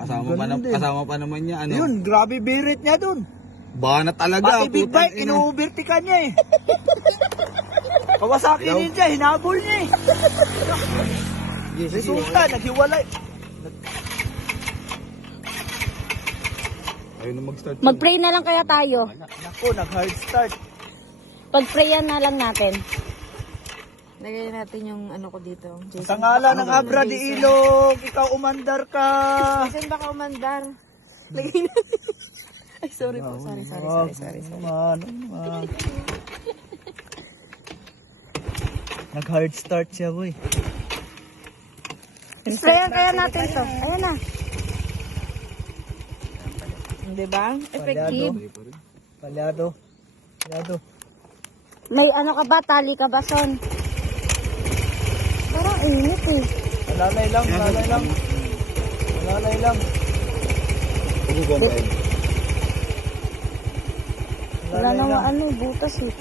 Kasama pa naman niya, ano? Yun, grabe birit niya dun. Bana talaga. Pati big bike, inuubertikan niya eh. Kawasaki Ninja, hinabol niya eh. Resulta, naghiwalay. Ayun na mag-start. Mag-pray na lang kaya tayo. Naku, nag-hard start. Pag-prayan na lang natin. Lagay natin yung ano ko dito. Jason, Sa ngalan ng Abra de Ilog, ikaw umandar ka. Jason, baka umandar. Lagay natin. Ay, sorry po. Sorry. Naman. Nag-hard start siya, boy. Sprayan kaya natin to. Ayan na. Diba? Effective. Palyado. May ano ka ba? Tali ka ba, Son? Parang init eh. Malalay lang. Wala nang ano, butas eh.